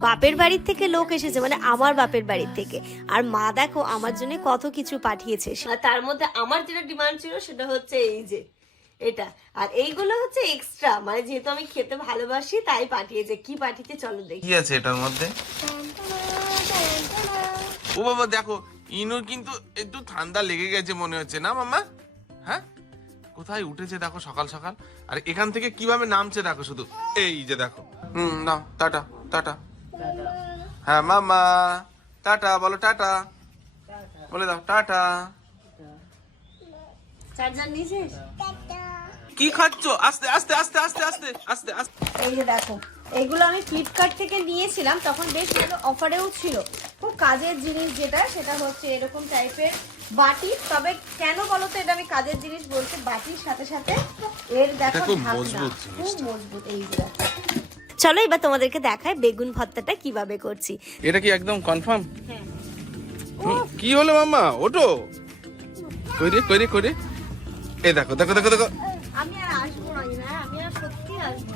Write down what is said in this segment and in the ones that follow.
বাপের বাড়ির থেকে লোক এসেছে মানে আমার বাপের বাড়ির থেকে। আর মা দেখো আমার জন্য কত কিছু পাঠিয়েছে। আর তার মধ্যে আমার যেটা ডিমান্ড ছিল সেটা হচ্ছে এই যে এটা। আর এইগুলো হচ্ছে এক্সট্রা মানে যেহেতু আমি খেতে ভালোবাসি তাই পাঠিয়েছে। কি পাঠিয়েছে চলো দেখি। কি আছে এটার মধ্যে? ও বাবা দেখো ইনুর কিন্তু একটু ঠান্ডা লেগে গেছে মনে হচ্ছে। না মামা হ্যাঁ? কোথায় উঠেছে দেখো সকাল সকাল? আর এখান থেকে কীভাবে নামছে দেখো শুধু। এই যে দেখো। হুম না টাটা টাটা। হ্যাঁ মামা টাটা বলো টাটা। বলে দাও টাটা। কি খাচ্ছ? আস্তে আস্তে আস্তে আস্তে আস্তে আস্তে আস্তে। এই যে দেখো এইগুলো আমি ফ্লিপকার্ট থেকে নিয়েছিলাম তখন বেশ ভালো অফারেও ছিল। খুব কাজের জিনিস যেটা সেটা হচ্ছে এরকম টাইপের বাটি। তবে কেন বলো তো এটা আমি কাজের জিনিস বলছি বাটির সাথে সাথে এর দেখো এটা খুব মজবুত খুব মজবুত এই যে দেখো। চলো এবার তোমাদেরকে দেখায় বেগুন ভর্তাটা কীভাবে করছি। এটা কি একদম কনফার্ম হ্যাঁ। কি হলো মামা ওটো কইরে কইরে কইরে এই দেখো দেখো দেখো দেখো। আমি আর আসব না আমি আর সত্যি আসব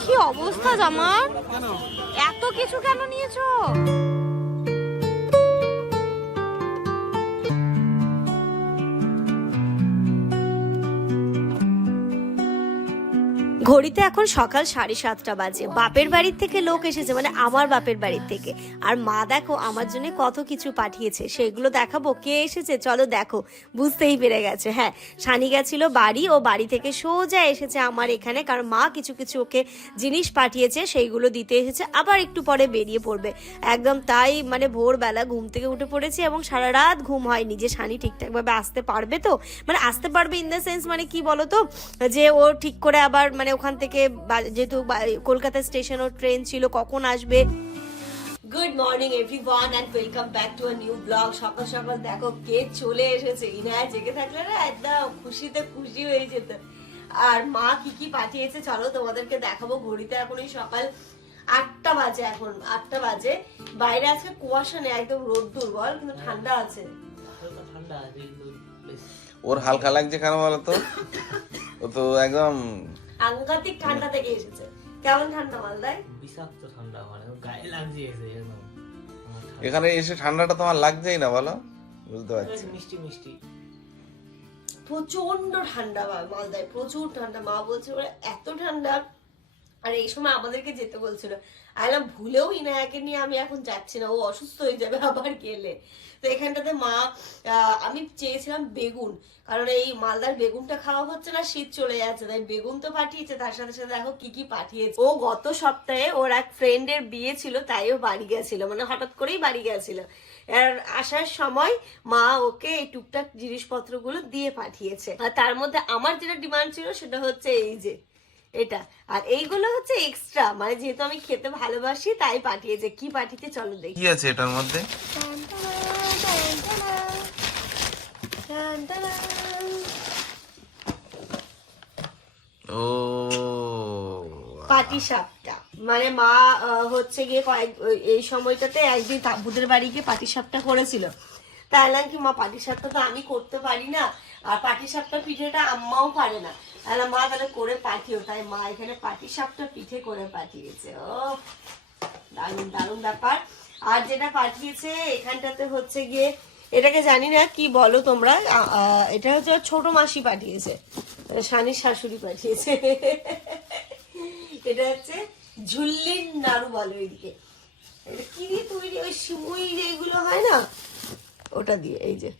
কি অবস্থা জামার এত কিছু কেন নিয়েছো? ঘড়িতে এখন সকাল সাড়ে সাতটা বাজে। বাপের বাড়ির থেকে লোক এসেছে মানে আমার বাপের বাড়ির থেকে। আর মা দেখো, আমার জন্য কত কিছু পাঠিয়েছে, সেগুলো দেখাবো। কে এসেছে? চলো দেখো। বুঝতেই পেরে গেছে হ্যাঁ। সানি গেছিল বাড়ি, ও বাড়ি থেকে সোজা এসেছে আমার এখানে, কারণ মা কিছু কিছু ওকে জিনিস পাঠিয়েছে, সেইগুলো দিতে এসেছে, আবার একটু পরে বেরিয়ে পড়বে। একদম তাই মানে ভোরবেলা ঘুম থেকে উঠে পড়েছি এবং সারা রাত ঘুম হয়নি। যে সানি ঠিকঠাকভাবে আসতে পারবে তো? মানে আসতে পারবে ইন দ্য সেন্স মানে কি বলতো? যে ও ঠিক করে আবার মানে ওখান থেকে বা- যেহেতু কলকাতা স্টেশন ও ট্রেন ছিল কখন আসবে? Good morning everyone and welcome back to a new blog সকাল সকাল দেখো কে চলে এসেছে? ইনায়া জেগে থাকলে না একদম খুশিতে খুশি হয়ে যেত। আর মা কি কি পাঠিয়েছে চলো তোমাদেরকে দেখাবো। ঘড়িতে এখন এই সকাল আটটা বাজে এখন আটটা বাজে। বাইরে আজকে কুয়াশা নেই একদম রোদ্দুর বল কিন্তু ঠান্ডা আছে। ঠান্ডা আছে ওর হালকা লাগছে কেন বলো তো? ও তো একদম সাংঘাতিক ঠান্ডা থেকে এসেছে। কেমন ঠান্ডা মালদায়? বিষাক্ত ঠান্ডা মানে গায়ে লাগছে এসে। এখানে এসে ঠান্ডাটা তোমার লাগছেই না বলো? বুঝতে পারছি। মিষ্টি মিষ্টি। প্রচণ্ড ঠান্ডা মালদায় প্রচুর ঠান্ডা। মা বলছে ওরা এত ঠান্ডা আর এই সময় আমাদেরকে যেতে বলছিল। আইলাম, ভুলেও ইনায়াকে নিয়ে আমি এখন যাচ্ছি না, ও অসুস্থ হয়ে যাবে আবার গেলে। তো এখানটাতে মা আমি চেয়েছিলাম বেগুন, কারণ এই মালদার বেগুনটা খাওয়া হচ্ছে না, শীত চলে যাচ্ছে, তাই বেগুন তো পাঠিয়েছে, তার সাথে সাথে দেখো কি কি পাঠিয়েছে। ও গত সপ্তাহে ওর এক ফ্রেন্ডের বিয়ে ছিল, তাই ও বাড়ি গেছিল মানে হঠাৎ করেই বাড়ি গেছিল। আর আসার সময় মা ওকে এই টুকটাক জিনিসপত্রগুলো দিয়ে পাঠিয়েছে। আর তার মধ্যে আমার যেটা ডিমান্ড ছিল, সেটা হচ্ছে এই যে এটা। আর এইগুলো হচ্ছে এক্সট্রা মানে যেহেতু আমি খেতে ভালোবাসি, তাই পাঠিয়েছে কি পাঠিয়েছে চলো দেখি। কি আছে এটার মধ্যে? ও পাটি সাপটা মানে মা হচ্ছে গিয়ে কয়েক এই সময়টাতে একদিন তাবুদের বাড়ি গিয়ে পাটি সাপটা করেছিল তাইলাম কি মা পাটি সাপটা তো আমি করতে পারি না? আর পাটি সাপটা পিঠেটা আম্মাও পারে না। তাহলে মা তাহলে করে পাঠিও তাই মা এখানে পাটি সাপটা পিঠে করে পাঠিয়েছে। ও, দারুণ দারুণ ব্যাপার। আর যেটা পাঠিয়েছে এখানটাতে হচ্ছে গিয়ে, এটাকে জানি না কি বলো তোমরা এটা হচ্ছে ছোট মাসি পাঠিয়েছে। শানির শাশুড়ি পাঠিয়েছে। এটা হচ্ছে ঝুল্লির নাড়ু বলো এদিকে। এটা কি দিয়ে তৈরি? ওই সিমুই যেগুলো হয় না? ওটা দিয়ে এই যে।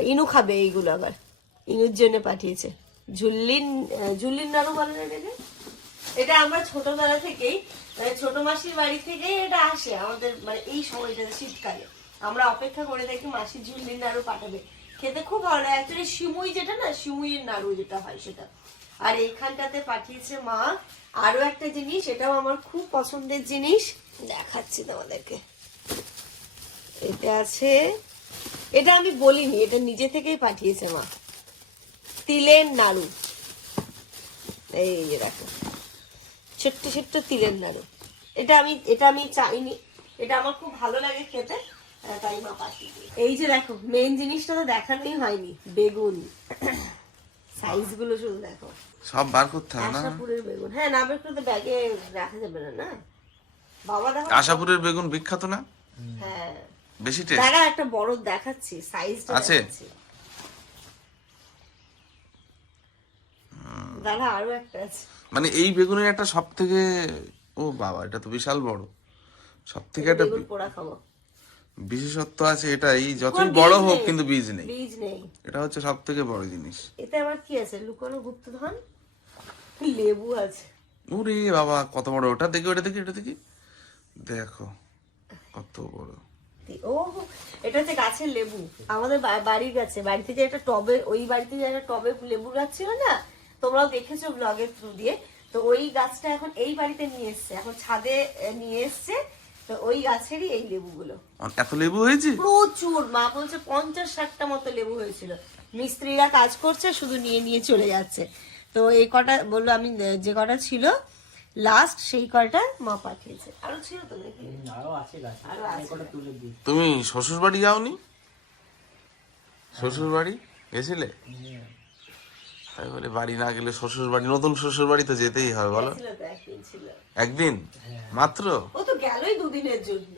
ইনু খাবে এইগুলো আবার। ইনুর জন্য পাঠিয়েছে। ঝুল্লিন আহ, ঝুল্লির নাড়ু না এটাকে এটা আমরা ছোটবেলা থেকেই মানে ছোট মাসির বাড়ি থেকেই এটা আসে আমাদের মানে এই সময়টাতে শীতকালে। আমরা অপেক্ষা করে দেখি মাসির ঝুল্লির নাড়ু পাঠাবে। খেতে খুব ভালো লাগে। অ্যাকচুয়ালি সিমুই যেটা না সিমুইয়ের নাড়ু যেটা হয় সেটা। আর এইখানটাতে পাঠিয়েছে মা। আরও একটা জিনিস এটাও আমার খুব পছন্দের জিনিস। দেখাচ্ছি তোমাদেরকে। এটা আছে। এটা আমি বলিনি এটা নিজে থেকেই পাঠিয়েছে মা। তিলের নাড়ু। এই যে দেখো ছোট্ট ছোট্ট তিলের নাড়ু। এটা আমি এটা আমি চাইনি এটা আমার খুব ভালো লাগে খেতে তাই মা পাঠিয়ে এই যে দেখো মেন জিনিসটা তো দেখানোই হয়নি বেগুন। সাইজগুলো শুধু দেখো। সব বার করতে হবে না? আশাপুরের বেগুন। হ্যাঁ না বের তো ব্যাগে রাখা যাবে না না? বাবা দেখো আশাপুরের বেগুন বিখ্যাত না? হ্যাঁ। বেশি টেস্ট দেখা একটা বড় দেখাচ্ছি সাইজটা আছে? দাদা আরও একটা আছে। মানে এই বেগুনের একটা সব থেকে ও বাবা এটা তো বিশাল বড়। সব থেকে একটা বেগুন পোড়া খাব। বিশেষত্ব আছে এটাই যতই বড় হোক কিন্তু বীজ নেই। বীজ নেই। এটা হচ্ছে সব থেকে বড় জিনিস। এতে আবার কি আছে? লুকানো গুপ্তধন? লেবু আছে। ওরে বাবা কত বড়? ওটা দেখি ওটা দেখি এটা দেখি। দেখো কত বড়। ও এটা হচ্ছে গাছের লেবু। আমাদের বাড়ির গাছে। বাড়িতে যে একটা টবে ওই বাড়িতে যে একটা টবে লেবু গাছ ছিল না তোমরাও দেখেছ ব্লগের থ্রু দিয়ে। তো ওই গাছটা এখন এই বাড়িতে নিয়ে এসছে। এখন ছাদে নিয়ে এসছে। তো ওই গাছেরই এই লেবুগুলো। এত লেবু হয়েছে? প্রচুর। মা বলছে পঞ্চাশ ষাটটা মতো লেবু হয়েছিল। মিস্ত্রিরা কাজ করছে শুধু নিয়ে নিয়ে চলে যাচ্ছে। তো এই কটা বলল আমি যে কটা ছিল লাস্ট সেই কটা মা পাঠিয়েছে। আরও ছিল তো নাকি? আরও আছে আরও আছে। তুলে দিই। তুমি শ্বশুর বাড়ি যাওনি? শ্বশুর বাড়ি গেছিলে তাই বলে বাড়ি না গেলে শ্বশুর বাড়ি নতুন শ্বশুর বাড়ি তো যেতেই হবে বলো একদিন মাত্র? ও তো গেলই দুদিনের জন্য।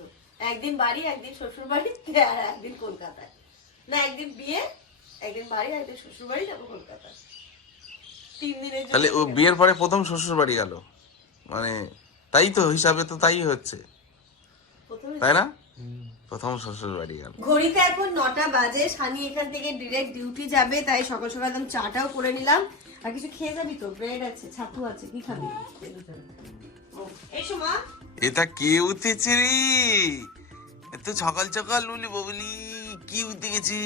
একদিন বাড়ি একদিন শ্বশুর বাড়ি আর একদিন কলকাতায় না একদিন বিয়ে একদিন বাড়ি একদিন শ্বশুর বাড়ি যাব কলকাতা। তিন দিনের তাহলে ও বিয়ের পরে প্রথম শ্বশুর বাড়ি গেল? মানে তাই তো হিসাবে তো তাই হচ্ছে। তাই না? প্রথম শ্বশুর বাড়ি গেল ঘড়িতে এখন নটা বাজে সানি এখান থেকে ডিরেক্ট ডিউটি যাবে তাই সকাল সকাল একদম চাটাও করে নিলাম। আর কিছু খেয়ে যাবি তো? ব্রেড আছে ছাতু আছে কি খাবি? এসো মা। এটা কে উঠেছে রে? এত সকাল সকাল উলি বাবলি কি উঠে গেছে?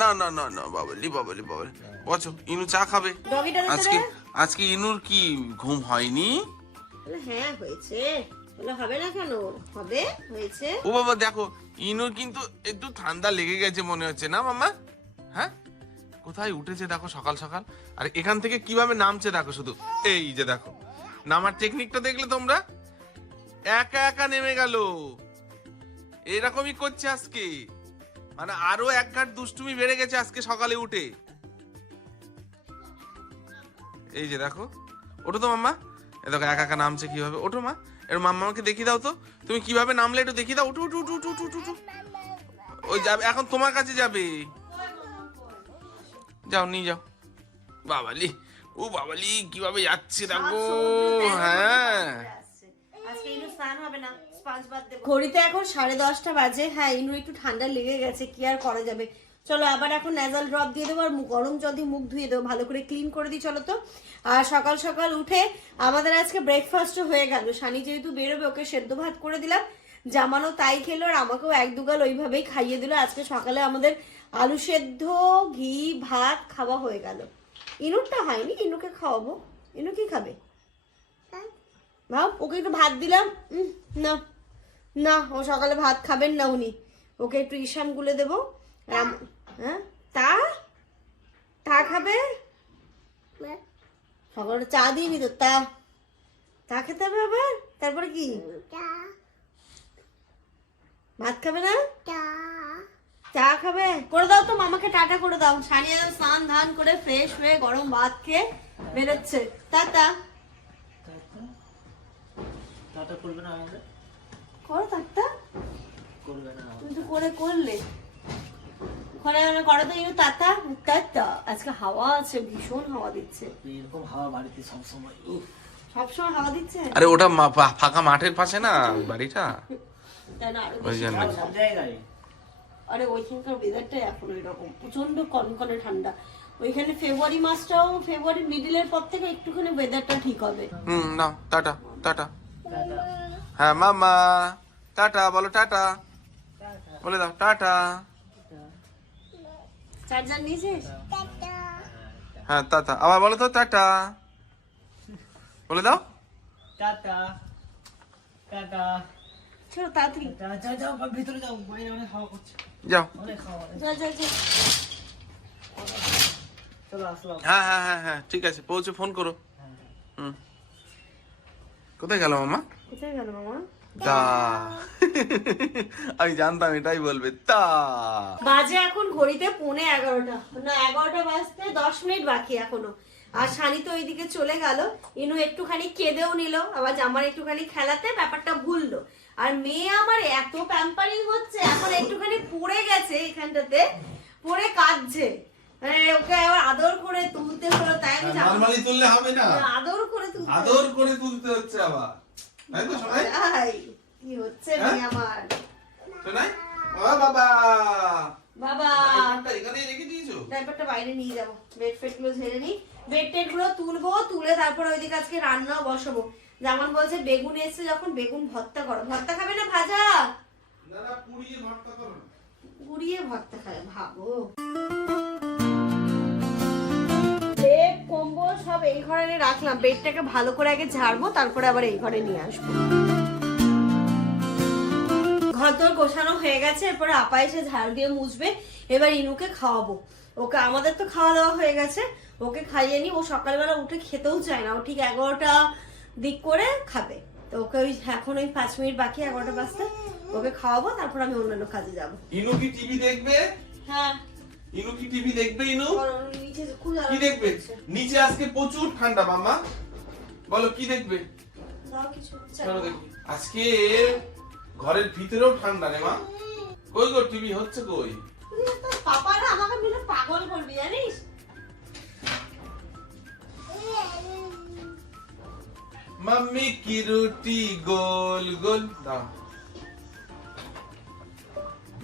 না না না না বাবলি বাবলি বাবলি। বছো ইনু চা খাবে। আজকে আজকে ইনুর কি ঘুম হয়নি? হ্যাঁ ও বাবা, দেখো, ইনুর কিন্তু একটু ঠান্ডা লেগে গেছে মনে হচ্ছে, না মামা হ্যাঁ? কোথায় উঠেছে দেখো সকাল সকাল। আর এখান থেকে কীভাবে নামছে দেখো শুধু। এই যে দেখো, নামার টেকনিকটা দেখলে তোমরা? একা একা নেমে গেল। এরকমই করছে আজকে। মানে আরও এক ঘাট দুষ্টুমি বেড়ে গেছে আজকে সকালে উঠে। এই যে দেখো, ওঠো তো মাম্মা। দেখো একা একা নামছে কীভাবে? ওঠো মা। এর দেখিয়ে দাও তো। তুমি কীভাবে নামলে একটু দেখিয়ে দাও। উঠো উঠো উঠো উঠো উঠো, উঠো। ওই যাবে এখন তোমার কাছে যাবে। যাও নিয়ে যাও। বাবালি ও বাবালি কীভাবে যাচ্ছে দেখো। হ্যাঁ। ঘড়িতে এখন সাড়ে দশটা বাজে। হ্যাঁ ইনু একটু ঠান্ডা লেগে গেছে। কি আর করা যাবে? চলো, আবার এখন ন্যাজাল ড্রপ দিয়ে দেবো আর গরম জল দিয়ে মুখ ধুয়ে দেবো, ভালো করে ক্লিন করে দিই, চলো তো। আর সকাল সকাল উঠে আমাদের আজকে ব্রেকফাস্টও হয়ে গেল। সানি যেহেতু বেরোবে, ওকে সেদ্ধ ভাত করে দিলাম। জামানো তাই খেলো আর আমাকেও এক দুগাল ওইভাবেই খাইয়ে দিল। আজকে সকালে আমাদের আলু সেদ্ধ, ঘি, ভাত খাওয়া হয়ে গেল। ইনুরটা হয়নি, ইনুকে খাওয়াবো। ইনু কি খাবে? ভাব, ওকে একটু ভাত দিলাম। না না, ও সকালে ভাত খাবেন না উনি। ওকে একটু ইসাম গুলে দেবো। হ্যাঁ? তা? তা খাবে? সকালে চা দিইনি তো তা? তা খেতে হবে আবার? তারপরে কি? ভাত খাবে না? চা খাবে? করে দাও তো মামাকে টাটা করে দাও। সানিয়া স্নান ধান করে ফ্রেশ হয়ে গরম ভাত খেয়ে বেরোচ্ছে। টাটা টাটা করবে না আমাদের করো টাটা করবে না তুমি তো করে করলে। ওখানে করো তো ইউ তাতা তাতা আজকে হাওয়া আছে ভীষণ হাওয়া দিচ্ছে। এরকম হাওয়া বাড়িতে সবসময় হাওয়া দিচ্ছে? আরে ওটা মা- ফাঁকা মাঠের পাশে না বাড়িটা? তাই না আরও ওই জন্য। ওইখানকার ওয়েদারটাই এখন এরকম প্রচণ্ড কনকনে ঠান্ডা। ওইখানে ফেব্রুয়ারি মাসটাও ফেব্রুয়ারি মিডিলের পর থেকে একটুখানি ওয়েদারটা ঠিক হবে। হুম না টাটা টাটা। হ্যাঁ মামা টাটা বলো টাটা। বলে দাও টাটা। চার্জার নিয়েছিস? হ্যাঁ টাটা। আবার বলো তো টাটা। বলে দাও। টাটা। টাটা। চলো তাড়াতাড়ি। যাও যাও ভিতরে যাও। বাইরে অনেক হাওয়া করছে। হ্যাঁ হ্যাঁ হ্যাঁ হ্যাঁ ঠিক আছে পৌঁছে ফোন করো। হুম। কোথায় গেল মামা? কোথায় গেল মামা? দা আমি জানতাম এটাই বলবে তা। বাজে এখন ঘড়িতে পৌনে এগারোটা। না এগারোটা বাজতে দশ মিনিট বাকি এখনও। আর শানি তো ওইদিকে চলে গেল। ইনু একটুখানি কেঁদেও নিল আবার জামার একটুখানি খেলাতে ব্যাপারটা ভুললো। আর মেয়ে আমার এত প্যাম্পারিং হচ্ছে এখন একটুখানি পড়ে গেছে এখানটাতে পড়ে কাঁদছে। মানে ওকে আবার আদর করে তুলতে হলো তাই আমি নরমালি তুললে হবে না। আদর করে তুলতে আদর করে তুলতে হচ্ছে আবার। তাই তো শোনাই কি হচ্ছে হ্যাঁ? মেয়ে আমার শোনাই ও বাবা বাবা ডাইপারটা রেখে দিয়েছ ডাইপারটা বাইরে নিয়ে যাব বেড ফেডগুলো ঝেড়ে নি বেড টেডগুলো তুলবো তুলে তারপরে ওইদিকে আজকে রান্নাও বসাবো যেমন বলছে বেগুন এসছে যখন বেগুন ভর্তা করো ভর্তা খাবে না ভাজা না পুড়িয়ে ভর্তা করো। ভর্তা খাবে ভাবো বেড কম্বল সব এই ঘরে এনে রাখলাম। বেডটাকে ভালো করে আগে ঝাড়বো তারপরে আবার এই ঘরে নিয়ে আসব। ঘর তোর গোছানো হয়ে গেছে এরপরে আপা এসে ঝাড় দিয়ে মুছবে এবার ইনুকে খাওয়াবো। ওকে আমাদের তো খাওয়া দাওয়া হয়ে গেছে ওকে খাইয়ে নি ও সকালবেলা উঠে খেতেও চায় না ও ঠিক এগারোটা দিক করে খাবে। তো ওকে ওই এখন ওই পাঁচ মিনিট বাকি এগারোটা বাজতে ওকে খাওয়াবো তারপর আমি অন্যান্য কাজে যাব। ইনু কি টিভি দেখবে? হ্যাঁ। ইনু কি টিভি দেখবে ইনু? কি দেখবে? নিচে আজকে প্রচুর ঠান্ডা মামা বলো কি দেখবে? আজকে ঘরের ভিতরেও ঠান্ডা রে মা। কই গো টিভি হচ্ছে কই? মাম্মি কি রুটি গোল গোল? দাও।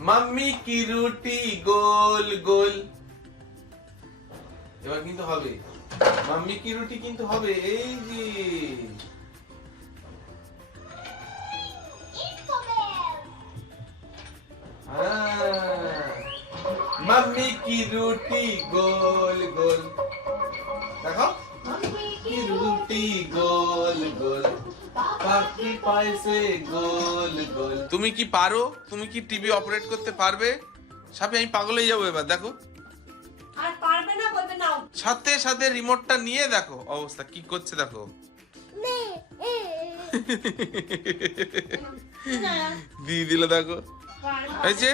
মাম্মি কি রুটি? গোল গোল। এবার কিন্তু হবে। মাম্মি কি রুটি কিন্তু হবে? এই যে। হ্যাঁ। মাম্মি কি রুটি? গোল গোল। দেখো। কি রুটি? গোল গোল। পাখি পাইছে গোল গোল। তুমি কি পারো? তুমি কি টিভি অপারেট করতে পারবে? সাপে আমি পাগল হয়ে যাব এবার দেখো। আর পারবে না বলবে নাও। সাথে সাথে রিমোটটা নিয়ে দেখো অবস্থা কি করছে দেখো। দিয়ে দিল দেখো। হয়েছে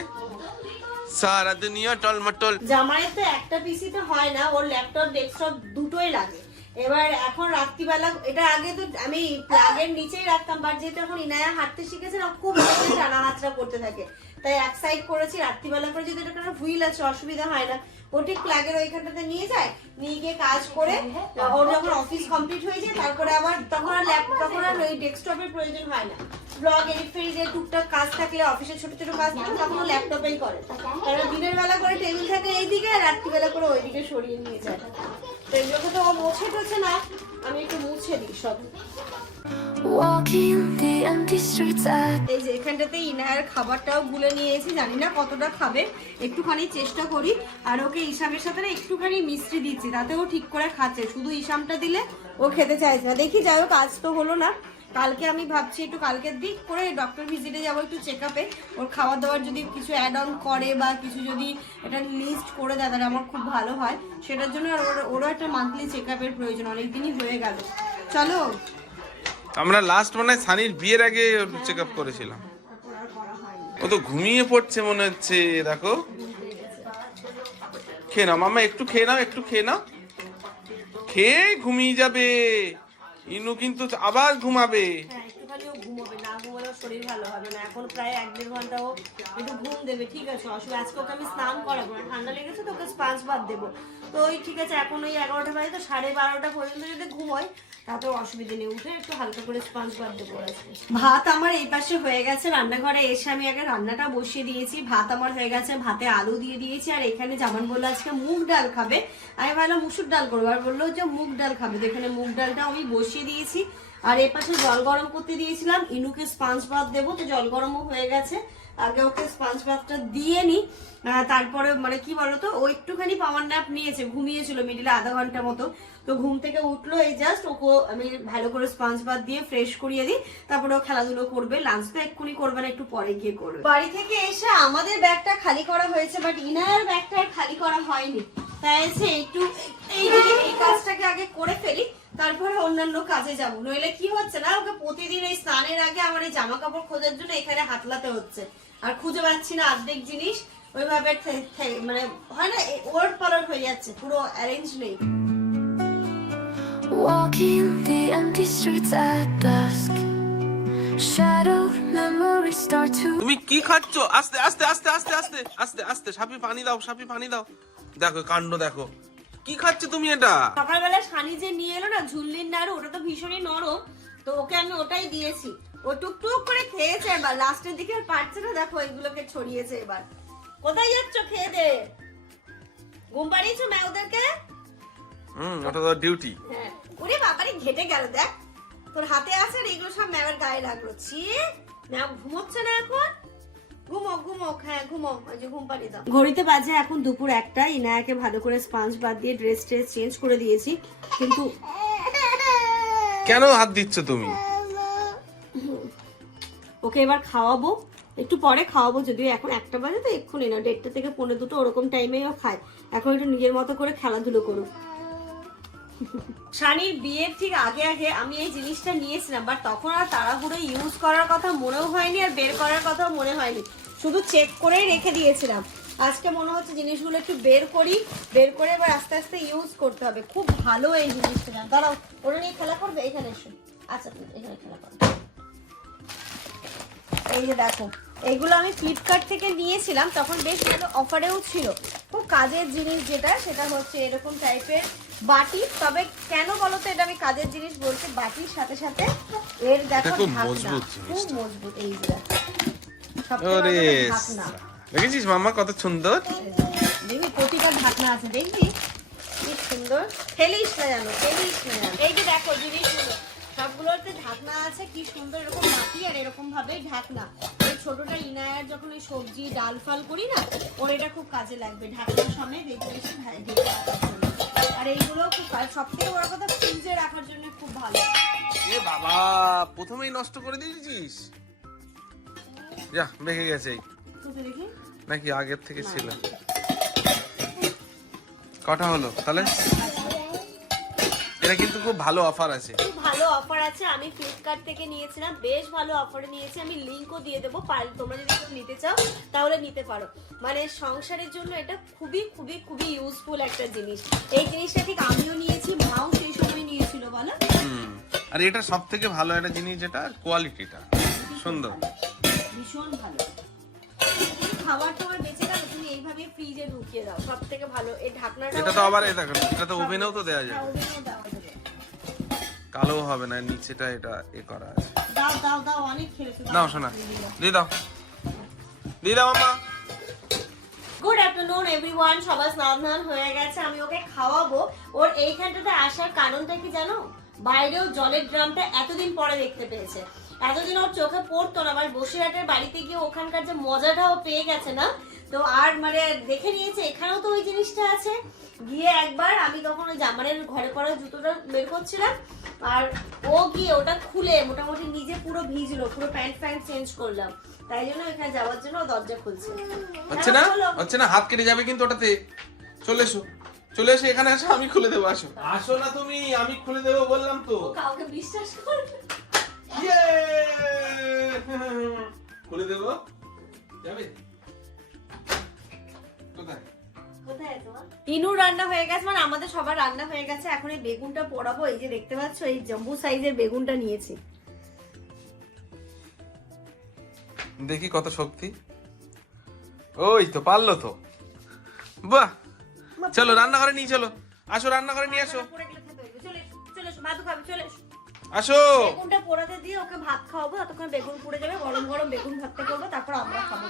সারা দুনিয়া টলমটল জামাইয়ের তো একটা পিসিতে হয় না ওর ল্যাপটপ ডেস্কটপ দুটোই লাগে। এবার এখন রাত্রিবেলা, এটা আগে তো আমি প্লাগের নিচেই রাখতাম বাট যেহেতু এখন ইনায়া হাঁটতে শিখেছে, না, খুব টানা হাতড়া করতে থাকে। তাই এক সাইড করেছি, রাত্রিবেলা করে যদি এটা কোনো হুইল আছে অসুবিধা হয় না। ও ঠিক প্লাগের ওইখানটাতে নিয়ে যায়, নিয়ে গিয়ে কাজ করে, ওর যখন অফিস কমপ্লিট হয়ে যায়, তারপরে আবার তখন আর ল্যাপটপ তখন আর ওই ডেস্কটপের প্রয়োজন হয় না। ব্লগ এডিট ফেরি যে টুকটাক কাজ থাকলে অফিসের ছোট ছোট কাজ থাকলে তখন ল্যাপটপেই করে। কারণ দিনের বেলা করে টেবিল থাকে এইদিকে, আর রাত্রিবেলা করে ওইদিকে সরিয়ে নিয়ে যায়। তো এগুলোকে তো ও মোছে না আমি একটু মুছে দিই সব। এই যে এখানটাতে ইনায়ের খাবারটাও গুলে নিয়ে এসে জানি না কতটা খাবে একটুখানি চেষ্টা করি। আর ওকে ইসামের সাথে না একটুখানি মিষ্টি দিচ্ছি তাতে ও ঠিক করে খাচ্ছে। শুধু ইসামটা দিলে ও খেতে চাইছে না। দেখি যাই হোক আজ তো হলো না। কালকে আমি ভাবছি একটু কালকের দিক করে ডক্টর ভিজিটে যাব একটু চেক আপে ওর খাবার দাবার যদি কিছু অ্যাড অন করে বা কিছু যদি এটা লিস্ট করে দেয়, তাহলে আমার খুব ভালো হয়। সেটার জন্য আর ওর, ওরও একটা মান্থলি চেক আপের প্রয়োজন, অনেকদিনই হয়ে গেল। চলো। আমরা লাস্ট মনে সানির বিয়ের আগে চেক আপ করেছিলাম। ও তো ঘুমিয়ে পড়ছে মনে হচ্ছে, দেখো। খেয়ে নাও, মামা, একটু খেয়ে নাও, একটু খেয়ে নাও। খেয়ে ঘুমিয়ে যাবে। ইনু কিন্তু আবার ঘুমাবে হ্যাঁ একটুখানি ও ঘুমোবে না ঘুমালে ওর শরীর ভালো হবে না। এখন প্রায় এক দেড় ঘণ্টা একটু ঘুম দেবে, ঠিক আছে? অসুবিধা। আজকে ওকে আমি স্নান করাবো না, ঠান্ডা লেগেছে তো ওকে স্পাঞ্জ বাদ দেবো। তো ওই ঠিক আছে, এখন ওই এগারোটা বাজে তো, সাড়ে বারোটা পর্যন্ত যদি ঘুমোয় তাতে অসুবিধা নেই। উঠে একটু হালকা করে স্পাঞ্জ বাদ দেবো ভাত আমার এই পাশে হয়ে গেছে, রান্নাঘরে এসে আমি আগে রান্নাটা বসিয়ে দিয়েছি। ভাত আমার হয়ে গেছে, ভাতে আলু দিয়ে দিয়েছি, আর এখানে জামান বলল আজকে মুগ ডাল খাবে। আমি ভাবলাম মুসুর ডাল করব, আর বলল যে মুগ ডাল খাবে। তো এখানে মুগ ডালটা আমি বসিয়ে দিয়েছি। আর এর পাশে জল গরম করতে দিয়েছিলাম। ইনুকে স্পঞ্জ ভাত দেবো, তো জল গরমও হয়ে গেছে। আগে ওকে স্পঞ্জ ভাতটা দিয়ে নি। তারপরে মানে কি বলতো, ও একটুখানি পাওয়ার ন্যাপ নিয়েছে, ঘুমিয়েছিল মিডিলে আধা ঘণ্টা মতো। তো ঘুম থেকে উঠল, এই জাস্ট ওকে, আমি ভালো করে স্পঞ্জ বাদ দিয়ে ফ্রেশ করিয়ে দিই, তারপরে ও খেলাধুলো করবে লাঞ্চ তো এক্ষুনি করবে না, একটু পরে গিয়ে করবে। বাড়ি থেকে এসে আমাদের ব্যাগটা খালি করা হয়েছে বাট ইনার ব্যাগটা খালি করা হয়নি। তাই এসে একটু, এই কাজটাকে আগে করে ফেলি, তারপরে অন্যান্য কাজে যাব। নইলে কি হচ্ছে না, ওকে প্রতিদিন এই স্নান গানের আগে আমার এই জামা কাপড় খোঁজার জন্য এখানে হাতলাতে হচ্ছে। আর খুঁজে পাচ্ছি না অর্ধেক জিনিস, ওইভাবে মানে হয় না ওয়ার্ড পালট হয়ে যাচ্ছে, পুরো অ্যারেঞ্জ নেই। Walking the empty streets at dusk. Shadowed memories start to তুমি কি খাচ্ছ? আস্তে আস্তে আস্তে আস্তে আস্তে আস্তে আস্তে সাপি পানি দাও সাপি পানি দাও। দেখো কাণ্ড দেখো। কি খাচ্ছ তুমি এটা? সকালবেলা সানি যে নিয়ে এলো না ঝুল্লির নাড়ু ওটা তো ভীষণই নরম। তো ওকে আমি ওটাই দিয়েছি। ও টুকটুক করে খেয়েছে এবার। লাস্টের দিকে আর পারছে না দেখো এগুলোকে ছড়িয়েছে এবার। কোথায় যাচ্ছ খেয়ে দে? ঘুম পাড়িয়েছো ম্যা ওদেরকে? হুম ওটা তো ডিউটি হ্যাঁ। ওরে বাবারে ঘেটে গেল দেখ। তোর হাতে আছে আর এগুলো সব ম্যামের গায়ে লাগল। ছি ম্যাম ঘুমোচ্ছে না এখন? ঘুমো ঘুমো হ্যাঁ ঘুমো ওই যে ঘুম পাড়িয়ে দাও। ঘড়িতে বাজে এখন দুপুর একটা ইনায়াকে ভালো করে স্পাঞ্জ বাদ দিয়ে ড্রেস ট্রেস চেঞ্জ করে দিয়েছি কিন্তু কেন হাত দিচ্ছ তুমি? ওকে এবার খাওয়াবো একটু পরে খাওয়াবো যদিও এখন একটা বাজে তো এক্ষুনি না দেড়টা থেকে পনেরো দুটো ওরকম টাইমেও খায়। এখন একটু নিজের মতো করে খেলাধুলো করুক। শানির বিয়ের ঠিক আগে আগে আমি এই জিনিসটা নিয়েছিলাম বাট তখন আর তাড়াহুড়ো ইউজ করার কথা মনেও হয়নি আর বের করার কথাও মনে হয়নি। শুধু চেক করেই রেখে দিয়েছিলাম। আজকে মনে হচ্ছে জিনিসগুলো একটু বের করি, বের করে এবার আস্তে আস্তে ইউজ করতে হবে। খুব ভালো এই জিনিসটা দাঁড়াও, ওটা নিয়ে খেলা করবে? এখানে এসো। আচ্ছা এখানে খেলা করবে এই যে দেখো, এগুলো আমি ফ্লিপকার্ট থেকে নিয়েছিলাম, তখন বেশ ভালো অফারেও ছিল। খুব কাজের জিনিস যেটা সেটা হচ্ছে এরকম টাইপের বাটি। তবে কেন বলো তো এটা আমি কাজের জিনিস বলছি বাটির সাথে সাথে এর দেখো খুব। মজবুত খুব মজবুত এই যে ওরে দেখেছিস মাম্মা কত সুন্দর? দেখবি প্রতিটা ঢাকনা আছে দেখবি? কি সুন্দর। ফেলিস না জানো ফেলিস না জানো এই যে দেখো জিনিসগুলো সবগুলোতে ঢাকনা আছে কি সুন্দর এরকম মাটি আর এরকম ভাবে ঢাকনা। ছোটটা ইনায়ার যখন এই সবজি ডাল ফাল করি না ওর এটা খুব কাজে লাগবে। ঢাকনার সামনে দেখবে এসে ভা- ঢেকে রাখার জন্য। আর এইগুলো খুব সব থেকে বড় কথা ফ্রিজে রাখার জন্য খুব ভালো। এ বাবা প্রথমেই নষ্ট করে দিয়েছিস? যা দেখে গেছে নাকি আগের থেকে ছিল? কটা হলো? তাহলে? এটা কিন্তু খুব ভালো অফার আছে। খুব ভালো অফার আছে। আমি ফ্লিপকার্ট থেকে নিয়েছিলাম। বেশ ভালো অফারে নিয়েছি। আমি লিংকও দিয়ে দেবো। তোমরা যদি কেউ নিতে চাও তাহলে নিতে পারো। মানে সংসারের জন্য এটা খুবই খুবই খুবই ইউজফুল একটা জিনিস। এই জিনিসটা ঠিক আমিও নিয়েছি মাও সেই সময় নিয়েছিল বলো? আর এটা সব থেকে ভালো একটা জিনিস যেটা কোয়ালিটিটা সুন্দর। ভীষণ ভালো। খাবার তোমার বেঁচে তুমি এইভাবে ফ্রিজে ঢুকিয়ে দাও সব থেকে ভালো। এই ঢাকনাটা এটা তো আবার এই দেখো এটা তো ওভেনেও তো দেওয়া যাবে। কালো হবে না নিচেটা এটা এ করা আছে। দাও দাও দাও অনেক খেলেছো। নাও শোনা দিয়ে দাও। দিয়ে দাও। মামা গুড আফটারনুন এভরিওয়ান সবার স্নান ধান হয়ে গেছে আমি ওকে খাওয়াবো। ওর এইখানটাতে আসার কারণটা কি জানো? বাইরেও জলের ড্রামটা এতদিন পরে দেখতে পেয়েছে। এতদিন ওর চোখে পড়তো না আবার বসিরহাটের বাড়িতে গিয়ে ওখানকার যে মজাটাও পেয়ে গেছে না? তো আর মানে দেখে নিয়েছে এখানেও তো ওই জিনিসটা আছে। গিয়ে একবার আমি তখন ওই জামানের ঘরে পরা জুতোটা বের করছিলাম আর ও গিয়ে ওটা খুলে মোটামুটি নিজে পুরো ভিজলো পুরো প্যান্ট প্যান্ট চেঞ্জ করলাম। তাই জন্য এখানে যাওয়ার জন্য দরজা খুলছে। হচ্ছে না? হচ্ছে না? হাত কেটে যাবে কিন্তু ওটাতে। চলে এসো। চলে এসো এখানে আসো আমি খুলে দেবো আসো। আসো না তুমি আমি খুলে দেবো বললাম তো। কাউকে বিশ্বাস করবে ইয়ে! খুলে দেবো। যাবে? ইনুর রান্না হয়ে গেছে মানে আমাদের সবার রান্না হয়ে গেছে। এখন এই বেগুনটা পোড়াবো এই যে দেখতে পাচ্ছ এই জম্বু সাইজের বেগুনটা নিয়েছি। দেখি কত শক্তি। ওই তো পারল তো। বাহ! চলো রান্না করে নিয়ে চলো। আসো রান্না করে নিয়ে আসো। আসো। বেগুনটা পোড়াতে দিয়ে ওকে ভাত খাওয়াবো ততক্ষণ বেগুন পুড়ে যাবে গরম গরম বেগুন ভাতটা করব তারপর আমরা খাব।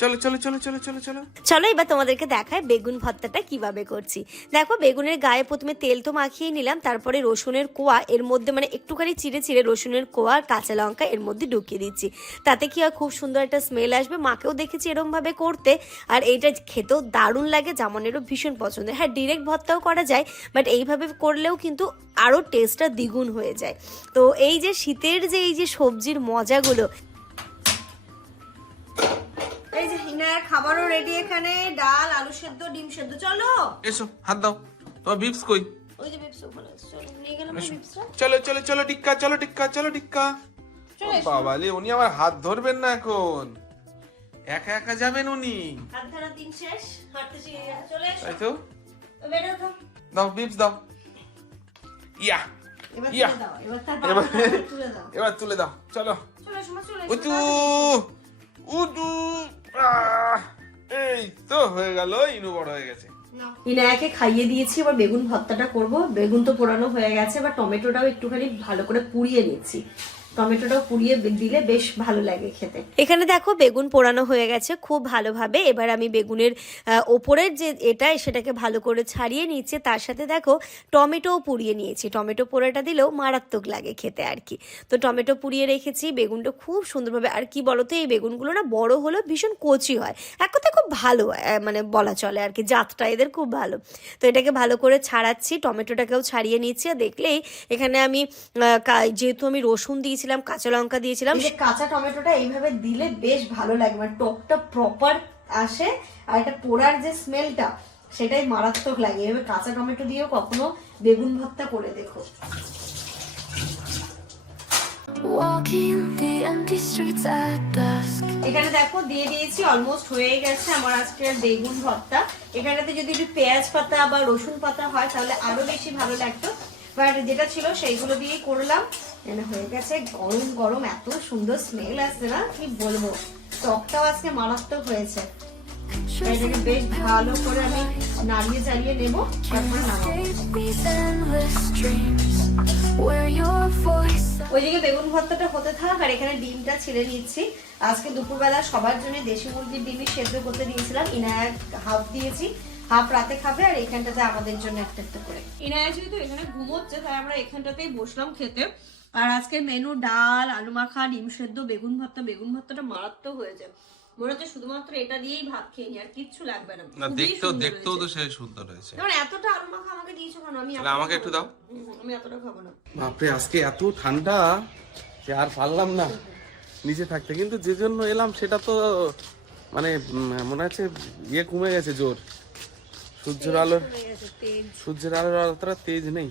চলো চলো চলো চলো চলো চলো। চলো, এবার তোমাদেরকে দেখায় বেগুন ভর্তাটা কীভাবে করছি। দেখো, বেগুনের গায়ে প্রথমে তেল তো মাখিয়ে নিলাম, তারপরে রসুনের কোয়া, এর মধ্যে মানে একটুখানি চিড়ে চিড়ে রসুনের কোয়া কাঁচা লঙ্কা এর মধ্যে ঢুকিয়ে দিচ্ছি। তাতে কি হয়, খুব সুন্দর একটা স্মেল আসবে। মাকেও দেখেছি এরম ভাবে করতে, আর এইটা খেতেও দারুণ লাগে, জামনেরও ভীষণ পছন্দের। হ্যাঁ ডিরেক্ট ভর্তাও করা যায় বাট এইভাবে করলেও কিন্তু আরও টেস্টটা দ্বিগুণ হয়ে যায়। তো এই যে শীতের যে এই যে সবজির মজাগুলো এই যে হিনার খাবারও রেডি এখানে ডাল আলু সেদ্ধ ডিম সেদ্ধ। চলো। এসো হাত দাও। তোমার বিপস কই? ওই যে বিপস ওখানে চলো নিয়ে গেলাম বিপসটা। চলো চলো চলো টিক্কা চলো টিক্কা চলো উনি আমার হাত ধরবেন না এখন। একা একা যাবেন উনি। হাত ধরা দিন শেষ হাঁটতে শিখে গেছে। চলে এসো। তাই তো? বেরো দাও বিপস দাও। ইয়া এবার ইয়া। তুলে দাও এবার তুলে দাও। চলো। চলে উঁচু এই তো হয়ে গেল ইনু বড় হয়ে গেছে। ইনায়াকে খাইয়ে দিয়েছি এবার বেগুন ভর্তাটা করব। বেগুন তো পোড়ানো হয়ে গেছে এবার টমেটোটাও একটুখানি ভালো করে পুড়িয়ে নিচ্ছি। টমেটোটাও পুড়িয়ে দিলে বেশ ভালো লাগে খেতে। এখানে দেখো বেগুন পোড়ানো হয়ে গেছে খুব ভালোভাবে। এবার আমি বেগুনের ওপরের যে এটা, সেটাকে ভালো করে ছাড়িয়ে নিচ্ছে। তার সাথে দেখো টমেটোও পুড়িয়ে নিয়েছি। টমেটো পোড়াটা দিলেও মারাত্মক লাগে খেতে আর কি। তো টমেটো পুড়িয়ে রেখেছি, বেগুনটা খুব সুন্দরভাবে। আর কি বলতো, এই বেগুনগুলো না বড় হলেও ভীষণ কচি হয়। এক কথায় খুব ভালো মানে বলা চলে আর কি, জাতটা এদের খুব ভালো। তো এটাকে ভালো করে ছাড়াচ্ছি, টমেটোটাকেও ছাড়িয়ে নিচ্ছি। আর দেখলেই এখানে আমি যেহেতু আমি রসুন দিয়েছিলাম কাঁচা লঙ্কা দিয়েছিলাম। কাঁচা টমেটোটা এইভাবে দিলে বেশ ভালো লাগে মানে টকটা প্রপার আসে আর এটা পোড়ার যে স্মেলটা সেটাই মারাত্মক লাগে। এভাবে কাঁচা টমেটো দিয়েও কখনো বেগুন ভর্তা করে দেখো। Walking the empty streets at dusk. এখানে দেখো দিয়ে দিয়েছি অলমোস্ট হয়ে গেছে আমার আজকের বেগুন ভর্তা এখানেতে যদি একটু পেঁয়াজ পাতা বা রসুন পাতা হয় তাহলে আরও বেশি ভালো লাগতো। বাট যেটা ছিল সেইগুলো দিয়েই করলাম। হয়ে গেছে গরম গরম এত সুন্দর স্মেল আসছে না কি বলব? টকটাও আজকে মারাত্মক হয়েছে। এটাকে বেশ ভালো করে আমি নাড়িয়ে চালিয়ে নেব তারপরে নামাবো। Escape these endless dreams where your voice ওইদিকে বেগুন ভর্তাটা হতে থাক আর এখানে ডিমটা ছিঁড়ে নিচ্ছি। আজকে দুপুরবেলা সবার জন্য দেশি মুরগির ডিমই সেদ্ধ করতে দিয়েছিলাম ইনায়াক হাফ দিয়েছি। হাফ রাতে খাবে আর এখানটাতে আমাদের জন্য একটা একটা করে। ইনায়া যেহেতু এখানে ঘুমোচ্ছে তাই আমরা এখানটাতেই বসলাম খেতে। আর আজকে মেনু ডাল আলু মাখা ডিম সেদ্ধ বেগুন ভর্তা। বেগুন ভর্তাটা মারাত্মক হয়েছে। মনে হচ্ছে শুধুমাত্র এটা দিয়েই ভাত খেয়ে নি আর কিচ্ছু লাগবে না। না দেখতেও দেখতেও তো সেই সুন্দর হয়েছে। যেমন এতটা আলু মাখা আমাকে দিয়েছ কেন? আমি তাহলে আমাকে একটু দাও। আমি এতটা খাব না। বাপরে আজকে এত ঠান্ডা যে আর পারলাম না নিচে থাকতে। কিন্তু যে জন্য এলাম সেটা তো মানে মনে হচ্ছে ইয়ে কমে গেছে জোর। সূর্যের আলোর সূর্যের আলোর অতটা তেজ নেই।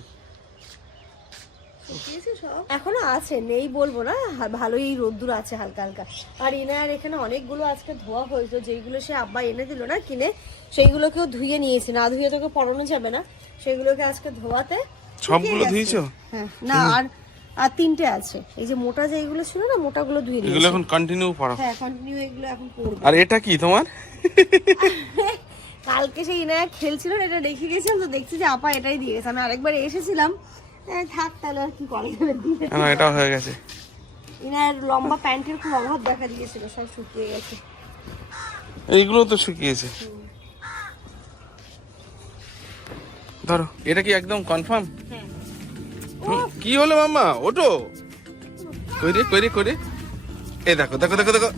এখনও আছে নেই বলব না ভালোই রোদ্দুর আছে হালকা হালকা। আর ইনার এখানে অনেকগুলো আজকে ধোয়া হয়েছে যেইগুলো সে আব্বা এনে দিল না কিনে সেইগুলোকেও ধুয়ে নিয়েছে। না ধুয়ে তোকে পরানো যাবে না সেগুলোকে আজকে ধোয়াতে সবগুলো ধুয়েছো? হ্যাঁ না আর আর তিনটে আছে। এই যে মোটা যেইগুলো ছিল না মোটাগুলো ধুয়ে এগুলো এখন কন্টিনিউ পড়া হ্যাঁ কন্টিনিউ এগুলো এখন করব। আর এটা কি তোমার? কালকে সেই ইনায়া খেলছিল এটা রেখে গেছিলাম তো দেখছি যে আপা এটাই দিয়ে গেছে। আমি আরেকবার এসেছিলাম। হ্যাঁ, থাক তাহলে আর কি করা দিয়ে হয়ে গেছে। ইনার লম্বা প্যান্টের খুব অভাব দেখা দিয়েছিল সব শুকিয়ে গেছে। এইগুলো তো শুকিয়েছে। ধরো এটা কি একদম কনফার্ম হ্যাঁ। কি হলো মাম্মা? ওটো কইরে কইরে কইরে এই দেখো দেখো দেখো দেখো।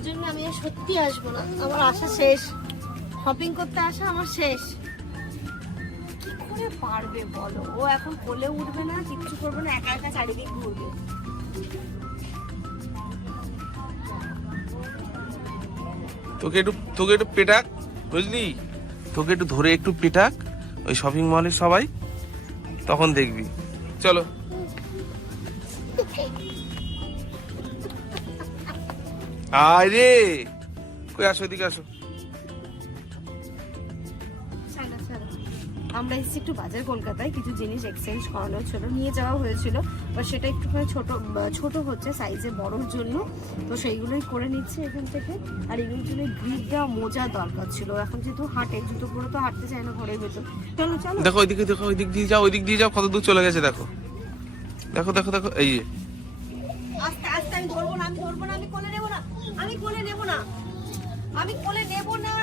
জন্য আমি আর সত্যি আসব না। আমার আসা শেষ। শপিং করতে আসা আমার শেষ। কি করে পারবে বলো? ও এখন কোলে উঠবে না কিচ্ছু করবে না একা একা চারিদিক ঘুরবে। তোকে একটু তোকে একটু পেটাক বুঝলি? তোকে একটু ধরে একটু পেটাক ওই শপিং মলের সবাই তখন দেখবি। চলো। আরে কই আসো এদিকে আসো। আমরা এসেছি একটু বাজার কলকাতায় কিছু জিনিস এক্সচেঞ্জ করানো ছিল নিয়ে যাওয়া হয়েছিল বা সেটা একটুখানি ছোট ছোট হচ্ছে সাইজে বড়র জন্য। তো সেইগুলোই করে নিচ্ছে এখান থেকে। আর এগুলোর জন্য দেওয়া মোজা দরকার ছিল। এখন যেহেতু হাঁটে জুতো পরে তো হাঁটতে চায় না ঘরের ভেতর। চলো চলো। দেখো ওইদিকে দেখো ওই দিক দিয়ে যাও ওই দিক দিয়ে যাও কত দূর চলে গেছে দেখো। দেখো দেখো দেখো এই। আস্তে আস্তে আমি ধরবো না আমি ধরবো না আমি কোলে নেব আমি কোলে নেব না। আমি কোলে নেব না।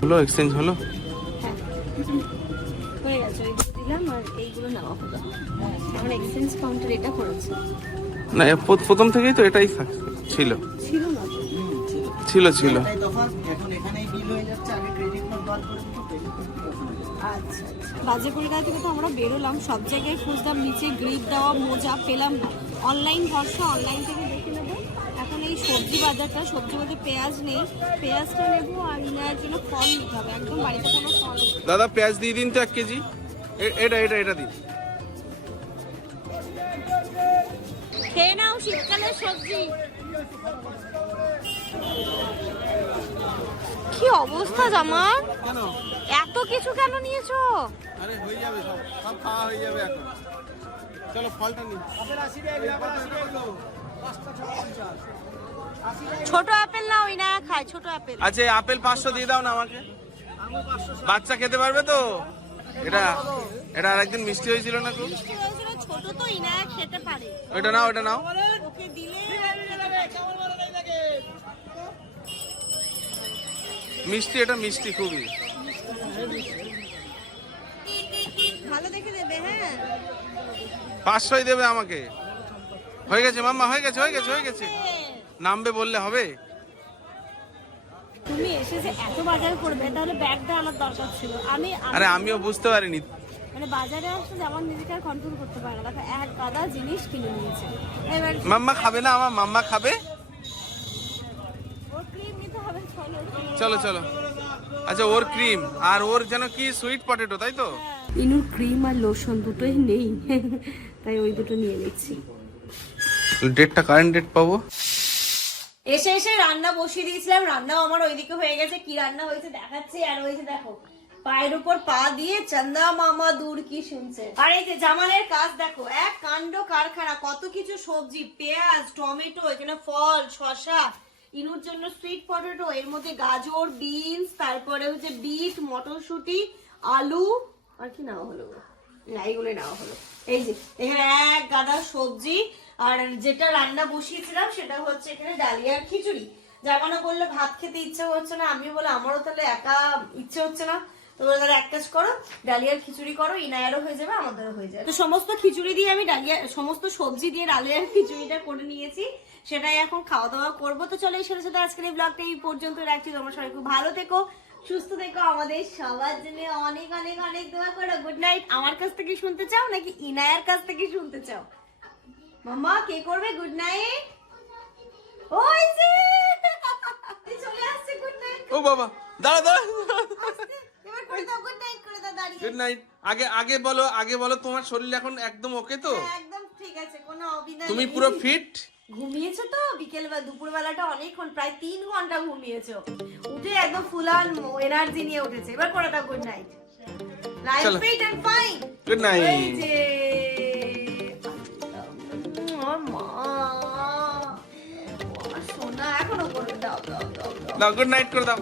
হলো এক্সচেঞ্জ হলো? হয়ে গেছে দিলাম আর এইগুলো নেওয়া হলো। এখন এক্সচেঞ্জ কাউন্টার এটা করেছে। না প্রথম থেকেই তো এটাই ছিল। ছিল না ছিল ছিল। এখন এখানেই বিল হয়ে যাচ্ছে আগে ক্রেডিট কার্ড বার করে দিত ক্রেডিট কার্ড আচ্ছা। বাজে কলকাতা থেকে তো আমরা বেরোলাম। সব জায়গায় খুঁজলাম নিচে গ্রিপ দেওয়া মোজা পেলাম। না অনলাইন ভরসা অনলাইন থেকে দেখে নেব। এখন এই সবজি বাজারটা সবজি মধ্যে পেঁয়াজ নেই। পেঁয়াজটা নেব আর নেওয়ার জন্য ফল নিতে হবে। একদম বাড়িতে কোনো ফল দাদা পেঁয়াজ দিয়ে দিন তো এক কেজি। এ- এটা এটা এটা দিন। খেয়ে নাও শীতকালের সবজি। কি অবস্থা জামার কেন এত কিছু কেন নিয়েছো? আরে হয়ে যাবে সব সব খাওয়া হয়ে যাবে এখন। চলো ফলটা নিন ছোট আপেল নাও ইনা খায় ছোট আপেল। আচ্ছা এই আপেল পাঁচশো দিয়ে দাও না আমাকে। বাচ্চা খেতে পারবে তো? এটা এটা আরেকদিন মিষ্টি হয়েছিল না খুব? মিষ্টি হয়েছিল ছোট তো ইনা খেতে পারে। ওটা নাও ওটা নাও। ওকে দিলে মিষ্টি এটা মিষ্টি খুবই। ভালো দেখে দেবে হ্যাঁ। পাঁচশোই দেবে আমাকে। হয়ে গেছে মাম্মা হয়ে গেছে হয়ে গেছে হয়ে গেছে। নামবে বললে হবে। তুমি এসে যে এত বাজার করবে তাহলে ব্যাগটা আনার দরকার ছিল। আমি আমি- আরে আমিও বুঝতে পারিনি। মানে বাজারে আসলে যেমন নিজেকে আর কন্ট্রোল করতে পারে না। এক গাদা জিনিস কিনে নিয়েছে। মাম্মা খাবে না আমার মাম্মা খাবে ওর ক্রিম নিতে হবে চলো চলো। আচ্ছা ওর ক্রিম আর ওর যেন কি সুইট পটেটো তাই তো? ইনুর ক্রিম আর লোশন দুটোই নেই। তাই ওই দুটো নিয়ে নিচ্ছি। ডেটটা কারেন্ট ডেট পাবো? এসে এসে রান্না বসিয়ে দিয়েছিলাম। রান্নাও আমার ওইদিকে হয়ে গেছে। কি রান্না হয়েছে দেখাচ্ছি। আর ওই যে দেখো পায়ের উপর পা দিয়ে চন্দা মামা দূর কি শুনছে? আর এই যে জামালের কাজ দেখো এক কাণ্ড কারখানা কত কিছু সবজি পেঁয়াজ টমেটো এখানে ফল শসা ইনুর জন্য সুইট পটেটো এর মধ্যে গাজর বিনস তারপরে হচ্ছে বিট মটরশুঁটি, আলু, আর কি নেওয়া হলো? না এইগুলো নেওয়া হলো। এই যে, এখানে এক গাদা সবজি, আর যেটা রান্না বসিয়েছিলাম সেটা হচ্ছে এখানে ডালিয়ার খিচুড়ি। জামানা বললে, ভাত খেতে ইচ্ছে হচ্ছে না। আমি বলে আমারও তাহলে একা ইচ্ছে হচ্ছে না। তো তাহলে এক কাজ করো, ডালিয়ার খিচুড়ি করো, ইনায়ারও হয়ে যাবে, আমাদেরও হয়ে যাবে। তো সমস্ত খিচুড়ি দিয়ে আমি ডালিয়া, সমস্ত সবজি দিয়ে ডালিয়ার খিচুড়িটা করে নিয়েছি। সেটাই এখন খাওয়া দাওয়া করব। তো চলো এই সাথে সাথে আজকের এই ব্লগটা এই পর্যন্ত রাখছি। তোমরা সবাই খুব ভালো থেকো সুস্থ থেকো। আমাদের সবার জন্য অনেক অনেক অনেক দোয়া করো। গুড নাইট আমার কাছ থেকে শুনতে চাও নাকি ইনায়ার কাছ থেকে শুনতে চাও? মামা কে করবে গুড নাইট ওই যে! চলে আসছে গুড নাইট ও বাবা দাঁড়া দাঁড়া। এবার করে দাও গুড নাইট করে দাও দাঁড়িয়ে। গুড নাইট আগে আগে বলো আগে বলো তোমার শরীর এখন একদম ওকে তো? একদম ঠিক আছে কোনো তুমি পুরো ফিট ঘুমিয়েছো তো? বিকেল বেলা দুপুর বেলাটা অনেকক্ষণ প্রায় তিন ঘণ্টা ঘুমিয়েছো। উঠে একদম ফুল অন এনার্জি নিয়ে উঠেছে। এবার করে দাও good night life. Fit and fine good night সোনা এখনও করে দাও দাও দাও গুড নাইট করে দাও।